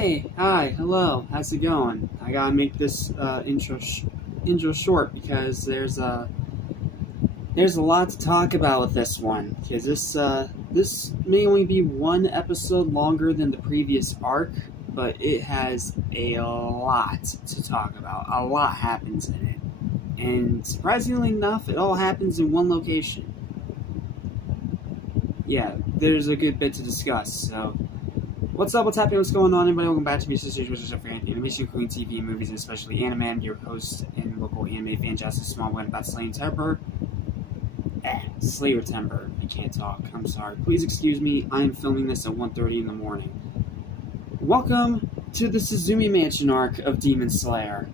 Hey, hi, hello, how's it going? I gotta make this intro short because there's a lot to talk about with this one. Because this may only be one episode longer than the previous arc, but it has a lot to talk about. A lot happens in it, and surprisingly enough, it all happens in one location. Yeah, there's a good bit to discuss. So. What's up, what's happening, what's going on, everybody? Welcome back to me, Sisters, which is for animation, including TV, movies, and especially anime. I'm your host and local anime fan, Justin Small, one about Slayer-Tember. Slayer-Tember. I can't talk, I'm sorry. Please excuse me, I am filming this at 1:30 in the morning. Welcome to the Tsuzumi Mansion arc of Demon Slayer.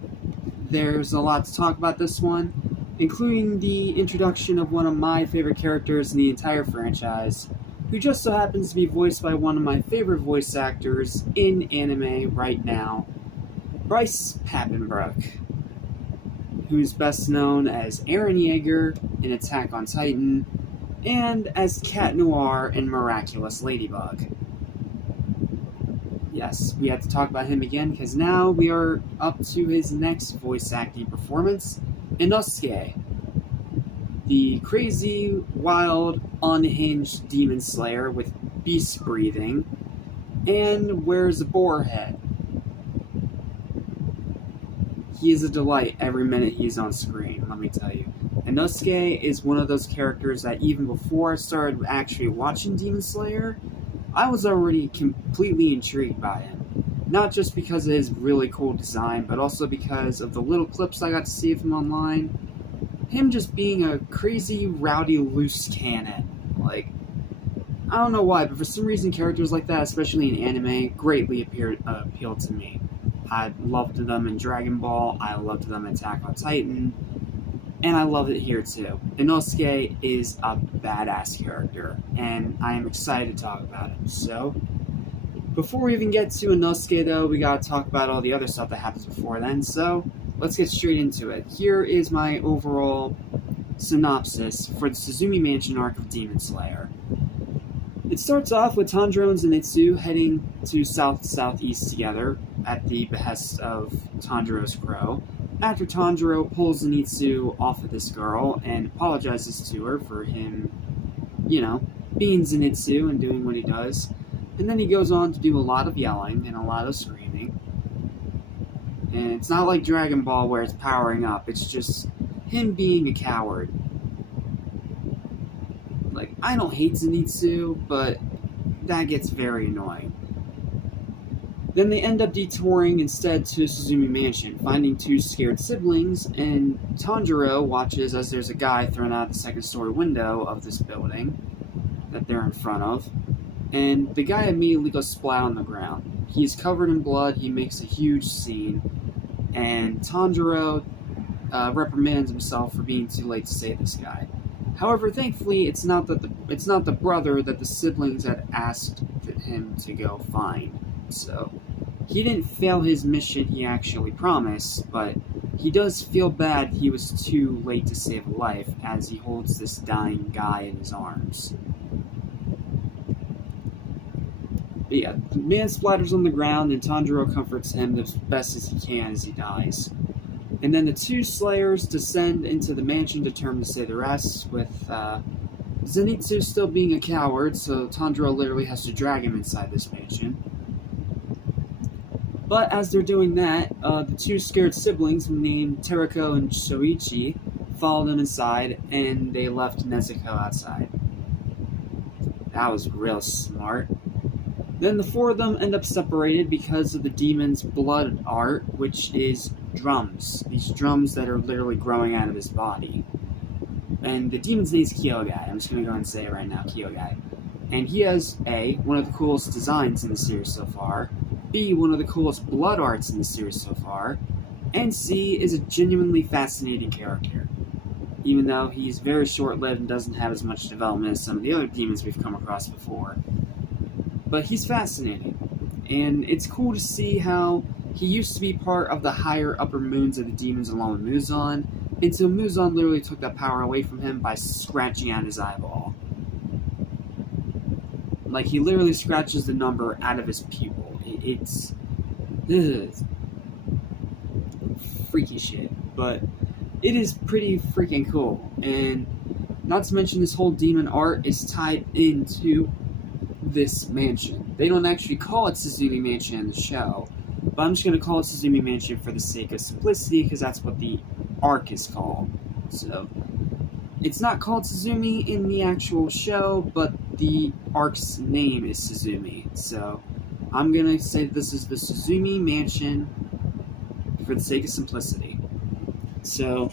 There's a lot to talk about this one, including the introduction of one of my favorite characters in the entire franchise, who just so happens to be voiced by one of my favorite voice actors in anime right now, Bryce Papenbrook, who's best known as Eren Yeager in Attack on Titan, and as Cat Noir in Miraculous Ladybug. Yes, we have to talk about him again, because now we are up to his next voice acting performance, Inosuke, the crazy, wild, unhinged demon slayer with beast breathing, and wears a boar head. He is a delight every minute he's on screen, let me tell you. Inosuke is one of those characters that even before I started actually watching Demon Slayer, I was already completely intrigued by him. Not just because of his really cool design, but also because of the little clips I got to see of him online. Him just being a crazy, rowdy, loose cannon. Like, I don't know why, but for some reason characters like that, especially in anime, greatly appealed to me. I loved them in Dragon Ball, I loved them in Attack on Titan, and I love it here too. Inosuke is a badass character, and I am excited to talk about him. So, before we even get to Inosuke though, we gotta talk about all the other stuff that happens before then, so let's get straight into it. Here is my overall synopsis for the Tsuzumi Mansion arc of Demon Slayer. It starts off with Tanjiro and Zenitsu heading to south-southeast together at the behest of Tanjiro's crow, after Tanjiro pulls Zenitsu off of this girl and apologizes to her for him, being Zenitsu and doing what he does. And then he goes on to do a lot of yelling and a lot of screaming. And it's not like Dragon Ball where it's powering up, it's just him being a coward. Like, I don't hate Zenitsu, but that gets very annoying. Then they end up detouring instead to Tsuzumi Mansion, finding two scared siblings, and Tanjiro watches as there's a guy thrown out the second story window of this building that they're in front of, and the guy immediately goes splat on the ground. He's covered in blood, he makes a huge scene, and Tanjiro reprimands himself for being too late to save this guy. However, thankfully, it's not the brother that the siblings had asked him to go find. So, he didn't fail his mission he actually promised, but he does feel bad he was too late to save a life as he holds this dying guy in his arms. But yeah, the man splatters on the ground and Tanjiro comforts him as best as he can as he dies. And then the two Slayers descend into the mansion determined to say the rest, with Zenitsu still being a coward, so Tanjiro literally has to drag him inside this mansion. But as they're doing that, the two scared siblings named Teriko and Shoichi follow them inside, and they left Nezuko outside. That was real smart. Then the four of them end up separated because of the demon's blood art, which is drums. These drums that are literally growing out of his body. And the demon's name is Kyogai. I'm just going to go ahead and say it right now, Kyogai. And he has A, one of the coolest designs in the series so far, B, one of the coolest blood arts in the series so far, and C, is a genuinely fascinating character. Even though he's very short-lived and doesn't have as much development as some of the other demons we've come across before. But he's fascinating, and it's cool to see how he used to be part of the higher upper moons of the demons along with Muzan, until Muzan literally took that power away from him by scratching out his eyeball. Like, he literally scratches the number out of his pupil. It's Ugh, freaky shit. But it is pretty freaking cool. And not to mention, this whole demon art is tied into this mansion. They don't actually call it Tsuzumi Mansion in the show, but I'm just going to call it Tsuzumi Mansion for the sake of simplicity, because that's what the arc is called. So, it's not called Tsuzumi in the actual show, but the arc's name is Tsuzumi. So, I'm going to say this is the Tsuzumi Mansion for the sake of simplicity. So,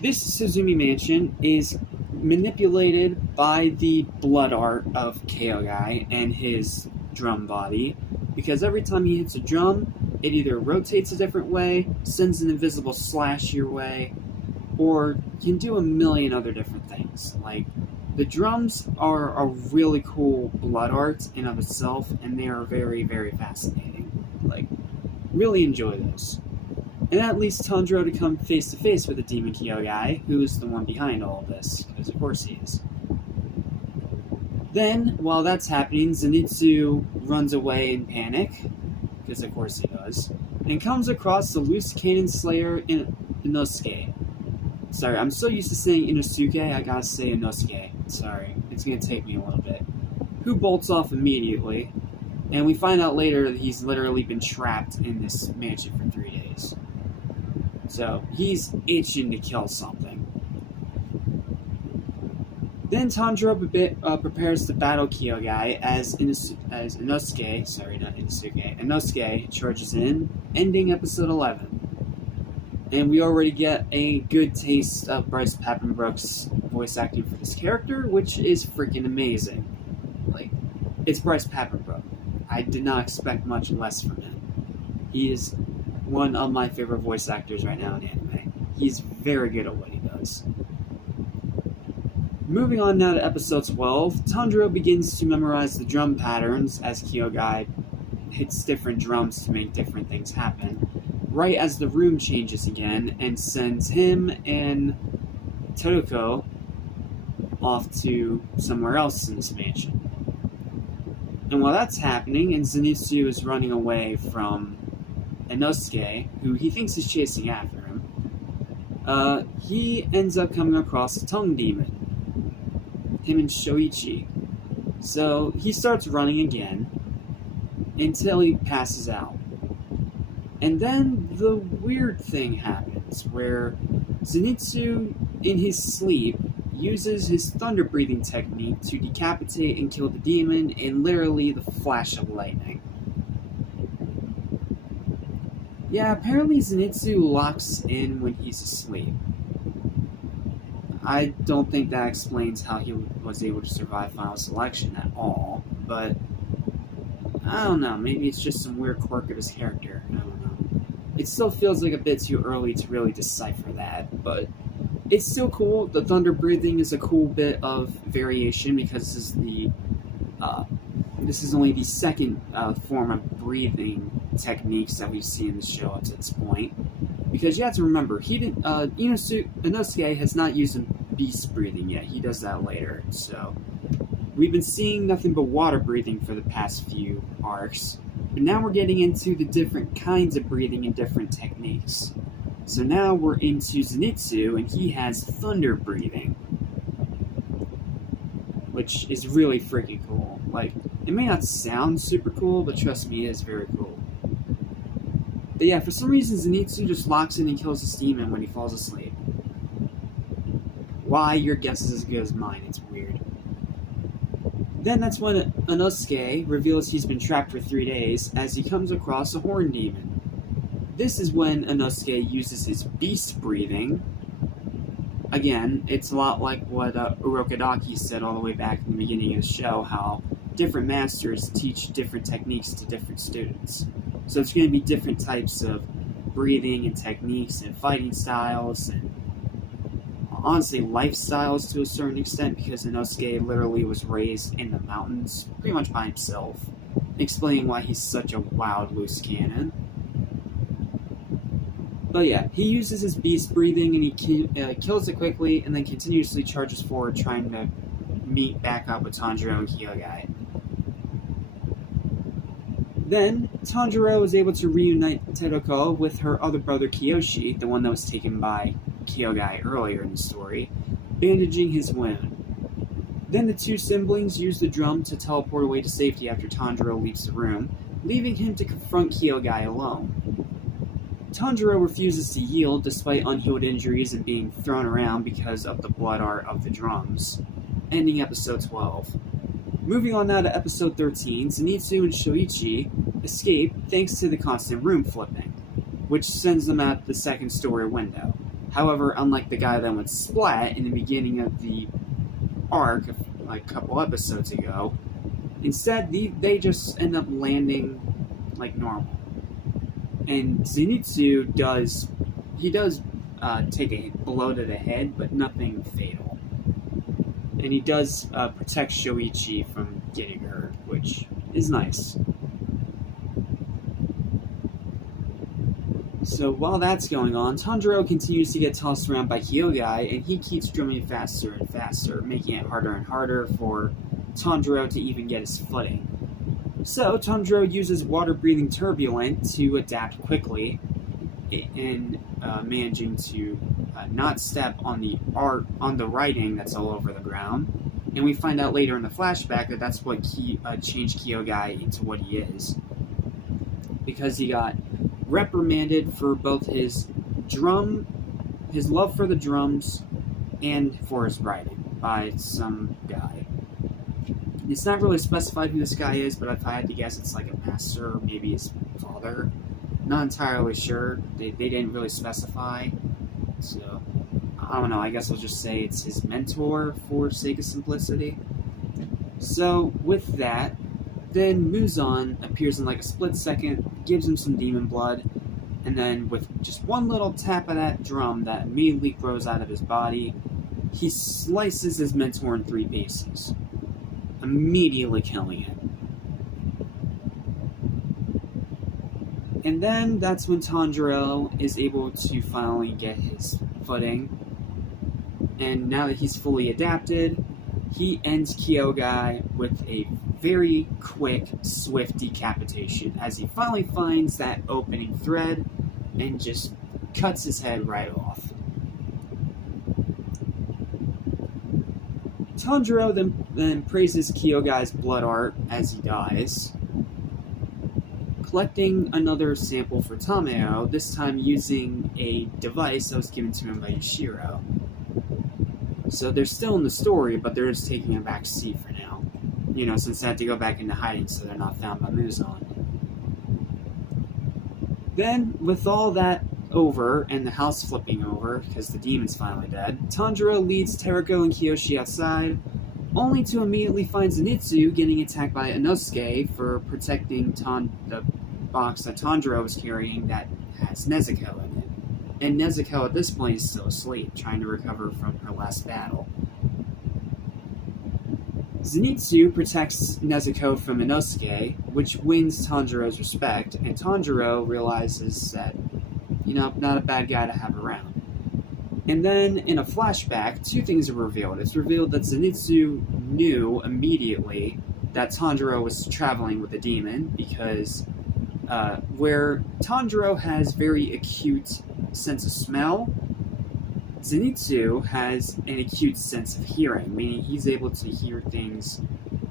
this Tsuzumi Mansion is manipulated by the blood art of Kyogai and his drum body, because every time he hits a drum, it either rotates a different way, sends an invisible slash your way, or can do a million other different things. Like, the drums are a really cool blood art in of itself, and they are very, very fascinating. Like, really enjoy those. And that leads Tanjiro to come face to face with the Demon Kyogai, who is the one behind all of this, because of course he is. Then, while that's happening, Zenitsu runs away in panic, because of course he does, and comes across the loose cannon slayer Inosuke. Sorry, I'm so used to saying Inosuke, I gotta say Inosuke. Sorry, it's gonna take me a little bit. Who bolts off immediately, and we find out later that he's literally been trapped in this mansion for 3 days. So, he's itching to kill something. Then Tanjiro prepares to battle Kyogai as Inosuke, sorry, not Inosuke, Inosuke charges in, ending episode 11. And we already get a good taste of Bryce Papenbrook's voice acting for this character, which is freaking amazing. Like, it's Bryce Papenbrook. I did not expect much less from him. He is one of my favorite voice actors right now in anime. He's very good at what he does. Moving on now to episode 12, Tanjiro begins to memorize the drum patterns as Kyogai hits different drums to make different things happen, right as the room changes again and sends him and Todoko off to somewhere else in this mansion. And while that's happening, and Zenitsu is running away from Inosuke, who he thinks is chasing after him, he ends up coming across a tongue demon, him and Shoichi. So he starts running again until he passes out. And then the weird thing happens where Zenitsu, in his sleep, uses his thunder breathing technique to decapitate and kill the demon in literally the flash of lightning. Yeah, apparently Zenitsu locks in when he's asleep. I don't think that explains how he was able to survive final selection at all, but I don't know, maybe it's just some weird quirk of his character, I don't know. It still feels like a bit too early to really decipher that, but it's still cool. The thunder breathing is a cool bit of variation because this is only the second form of breathing techniques that we've seen in the show up to this point. Because you have to remember, Inosuke has not used beast breathing yet. He does that later. So we've been seeing nothing but water breathing for the past few arcs, but now we're getting into the different kinds of breathing and different techniques. So now we're into Zenitsu, and he has thunder breathing, which is really freaking cool. Like, it may not sound super cool, but trust me, it is very cool. But yeah, for some reason, Zenitsu just locks in and kills this demon when he falls asleep. Why? Your guess is as good as mine. It's weird. Then that's when Inosuke reveals he's been trapped for 3 days as he comes across a horn demon. This is when Inosuke uses his beast breathing. Again, it's a lot like what Urokodaki said all the way back in the beginning of the show, how different masters teach different techniques to different students. So it's going to be different types of breathing and techniques and fighting styles and honestly lifestyles to a certain extent, because Inosuke literally was raised in the mountains pretty much by himself, explaining why he's such a wild loose cannon. But yeah, he uses his beast breathing and he kills it quickly and then continuously charges forward trying to meet back up with Tanjiro and Kyogai. Then, Tanjiro is able to reunite Teroko with her other brother Kiyoshi, the one that was taken by Kyogai earlier in the story, bandaging his wound. Then the two siblings use the drum to teleport away to safety after Tanjiro leaves the room, leaving him to confront Kyogai alone. Tanjiro refuses to yield despite unhealed injuries and being thrown around because of the blood art of the drums, ending episode 12. Moving on now to episode 13, Zenitsu and Shoichi escape thanks to the constant room flipping, which sends them out the second story window. However, unlike the guy that went splat in the beginning of the arc, like a couple episodes ago, instead they just end up landing like normal. And Zenitsu does take a blow to the head, but nothing fatal. And he does protect Shoichi from getting hurt, which is nice. So while that's going on, Tanjiro continues to get tossed around by Kyogai, and he keeps drumming faster and faster, making it harder and harder for Tanjiro to even get his footing. So Tanjiro uses water-breathing Turbulent to adapt quickly, in managing to not step on the writing that's all over the ground. And we find out later in the flashback that that's what changed Kyogai into what he is, because he got reprimanded for both his love for the drums and for his writing by some guy. It's not really specified who this guy is, but if I had to guess, it's like a master or maybe his father. Not entirely sure. They didn't really specify. So, I don't know. I guess I'll just say it's his mentor for sake of simplicity. So, with that, then Muzan appears in like a split second, gives him some demon blood, and then with just one little tap of that drum that immediately grows out of his body, he slices his mentor in 3 pieces, immediately killing it. And then that's when Tanjiro is able to finally get his footing. And now that he's fully adapted, he ends Kyogai with a very quick, swift decapitation as he finally finds that opening thread and just cuts his head right off. Tanjiro then praises Kyogai's blood art as he dies, collecting another sample for Tameo, this time using a device that was given to him by Yashiro. So they're still in the story, but they're just taking a back seat for now. Since they had to go back into hiding so they're not found by Muzan. Then, with all that over, and the house flipping over, because the demon's finally dead, Tanjiro leads Teroko and Kiyoshi outside, only to immediately find Zenitsu getting attacked by Inosuke for protecting the box that Tanjiro was carrying that has Nezuko in it. And Nezuko at this point is still asleep, trying to recover from her last battle. Zenitsu protects Nezuko from Inosuke, which wins Tanjiro's respect, and Tanjiro realizes that, not a bad guy to have around. And then, in a flashback, 2 things are revealed. It's revealed that Zenitsu knew immediately that Tanjiro was traveling with a demon, because where Tanjiro has very acute sense of smell, Zenitsu has an acute sense of hearing, meaning he's able to hear things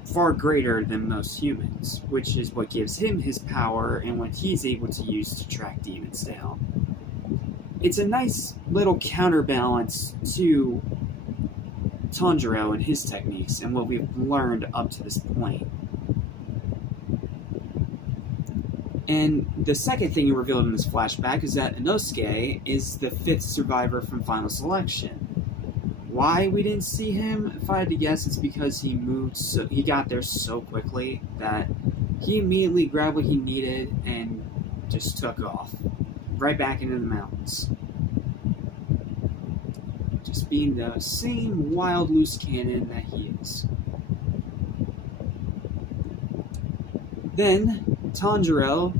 far greater than most humans, which is what gives him his power and what he's able to use to track demons down. It's a nice little counterbalance to Tanjiro and his techniques and what we've learned up to this point. And the second thing revealed in this flashback is that Inosuke is the 5th survivor from Final Selection. Why we didn't see him, if I had to guess, it's because he got there so quickly that he immediately grabbed what he needed and just took off. Right back into the mountains. Just being the same wild, loose cannon that he is. Then, Tanjiro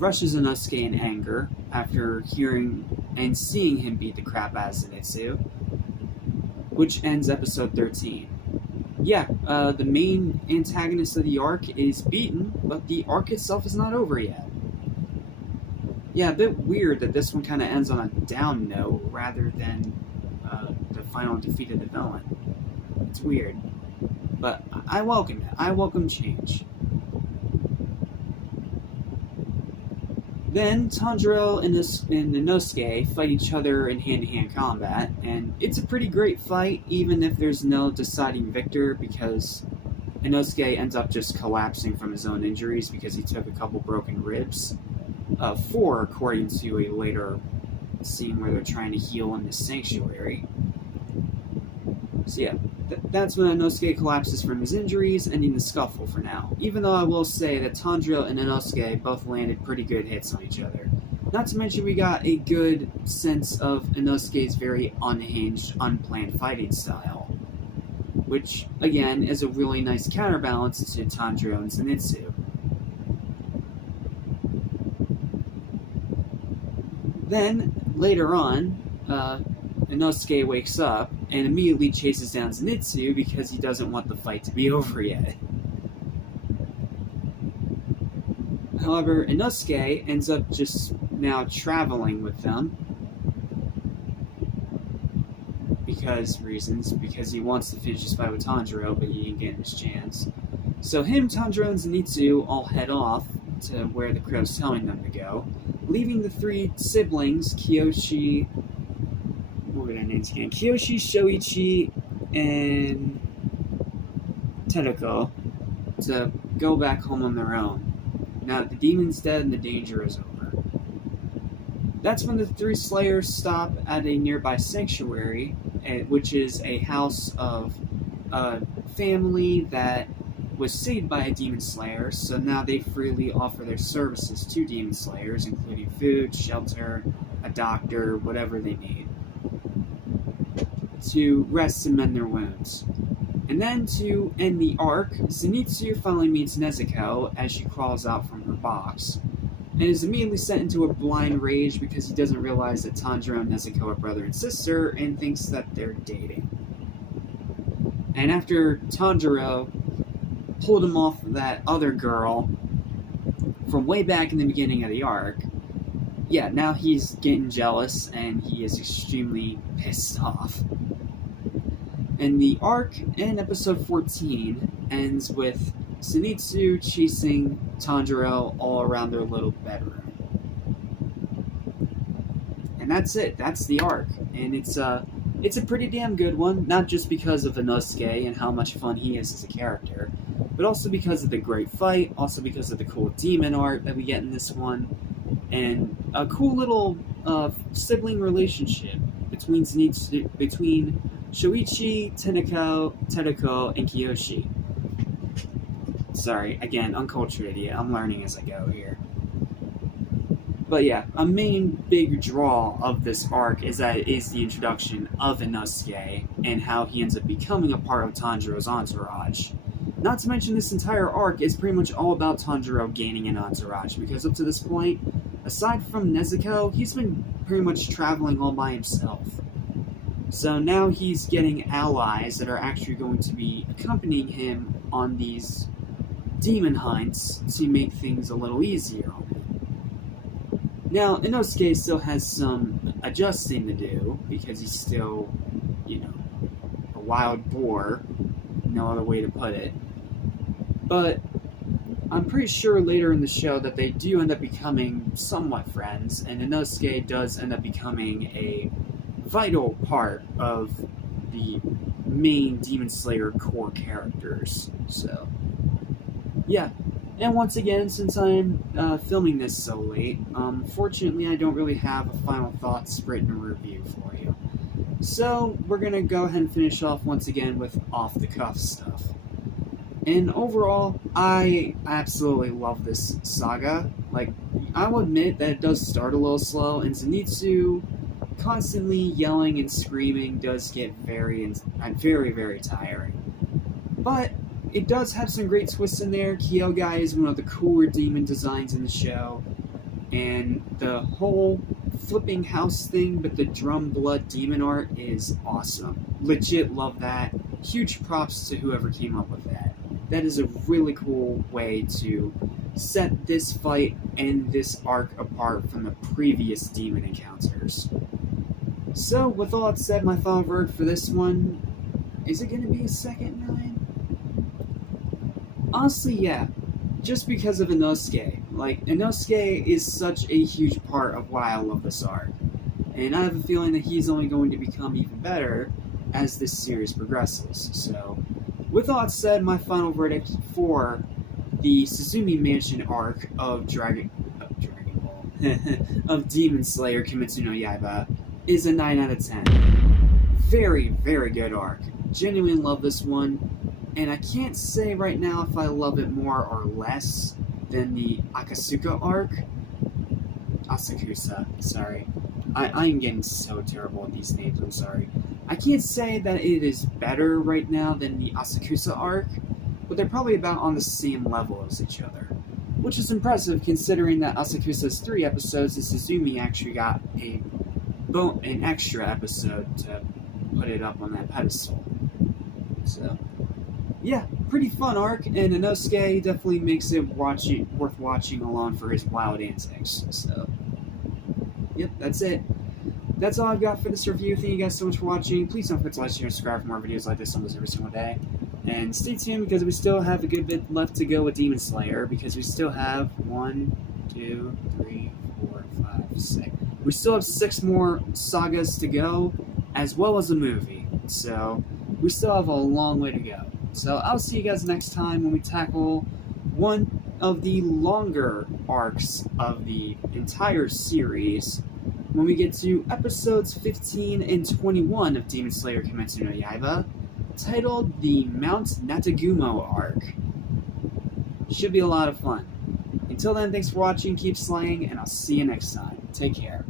rushes Inosuke in anger after hearing and seeing him beat the crap out of Zenitsu, which ends episode 13. yeah, the main antagonist of the arc is beaten, but the arc itself is not over yet. Yeah, a bit weird that this one kind of ends on a down note rather than the final defeat of the villain. It's weird. But I welcome it. I welcome change. Then Tanjiro and Inosuke fight each other in hand-to-hand combat, and it's a pretty great fight, even if there's no deciding victor, because Inosuke ends up just collapsing from his own injuries because he took a couple broken ribs. 4, according to a later scene where they're trying to heal in the sanctuary. So yeah, that's when Inosuke collapses from his injuries, ending the scuffle for now. Even though I will say that Tanjiro and Inosuke both landed pretty good hits on each other. Not to mention we got a good sense of Inosuke's very unhinged, unplanned fighting style. Which, again, is a really nice counterbalance to Tanjiro and Zenitsu. Then, later on, Inosuke wakes up and immediately chases down Zenitsu because he doesn't want the fight to be over yet. However, Inosuke ends up just now traveling with them because he wants to finish his fight with Tanjiro, but he ain't getting his chance. So him, Tanjiro, and Zenitsu all head off to where the crow's telling them to go, leaving the 3 siblings, Kiyoshi, what were their names again? Kiyoshi, Shoichi, and Tedeko, to go back home on their own. Now the demon's dead and the danger is over. That's when the 3 Slayers stop at a nearby sanctuary, which is a house of a family that was saved by a demon slayer, so now they freely offer their services to demon slayers, including food, shelter, a doctor, whatever they need, to rest and mend their wounds. And then to end the arc, Zenitsu finally meets Nezuko as she crawls out from her box, and is immediately sent into a blind rage because he doesn't realize that Tanjiro and Nezuko are brother and sister, and thinks that they're dating. And after Tanjiro pulled him off that other girl from way back in the beginning of the arc, yeah, now he's getting jealous and he is extremely pissed off. And the arc in episode 14 ends with Zenitsu chasing Tanjiro all around their little bedroom. And that's it. That's the arc. And it's a pretty damn good one, not just because of Inosuke and how much fun he is as a character, but also because of the great fight, also because of the cool demon art that we get in this one, and a cool little sibling relationship between Shoichi, Tedeko, and Kiyoshi. Sorry, again, uncultured idiot. I'm learning as I go here. But yeah, a main big draw of this arc is that it is the introduction of Inosuke and how he ends up becoming a part of Tanjiro's entourage. Not to mention this entire arc is pretty much all about Tanjiro gaining an entourage, because up to this point, aside from Nezuko, he's been pretty much traveling all by himself. So now he's getting allies that are actually going to be accompanying him on these demon hunts to make things a little easier on him. Now, Inosuke still has some adjusting to do, because he's still, a wild boar, no other way to put it. But I'm pretty sure later in the show that they do end up becoming somewhat friends, and Inosuke does end up becoming a vital part of the main Demon Slayer core characters. So, yeah. And once again, since I'm filming this so late, fortunately I don't really have a final thoughts written review for you. So, we're going to go ahead and finish off once again with off-the-cuff stuff. And overall, I absolutely love this saga. I will admit that it does start a little slow, and Zenitsu constantly yelling and screaming does get very, very tiring. But it does have some great twists in there. Kyogai is one of the cooler demon designs in the show, and the whole flipping house thing, but the drum blood demon art is awesome. Legit love that. Huge props to whoever came up with that. That is a really cool way to set this fight and this arc apart from the previous demon encounters. So, with all that said, my final verdict for this one, is it going to be a second 9? Honestly, yeah. Just because of Inosuke. Like, Inosuke is such a huge part of why I love this arc. And I have a feeling that he's only going to become even better as this series progresses. So, with all that said, my final verdict for the Tsuzumi Mansion arc of Dragon Ball, of Demon Slayer Kimetsu no Yaiba, is a 9 out of 10. Very, very good arc. Genuinely love this one. And I can't say right now if I love it more or less than the Akasuka arc. Asakusa, sorry. I am getting so terrible at these names, I'm sorry. I can't say that it is better right now than the Asakusa arc, but they're probably about on the same level as each other. Which is impressive considering that Asakusa's 3 episodes and Tsuzumi actually got an extra episode to put it up on that pedestal. So, yeah, pretty fun arc, and Inosuke definitely makes it worth watching alone for his wild antics. So, yep, that's it. That's all I've got for this review. Thank you guys so much for watching. Please don't forget to like, share, and subscribe for more videos like this almost every single day. And stay tuned because we still have a good bit left to go with Demon Slayer, because we still have 1, 2, 3, 4, 5, 6. We still have 6 more sagas to go, as well as a movie. So, we still have a long way to go. So I'll see you guys next time when we tackle one of the longer arcs of the entire series, when we get to episodes 15 and 21 of Demon Slayer Kimetsu no Yaiba, titled the Mount Natagumo arc. Should be a lot of fun. Until then, thanks for watching, keep slaying, and I'll see you next time. Take care.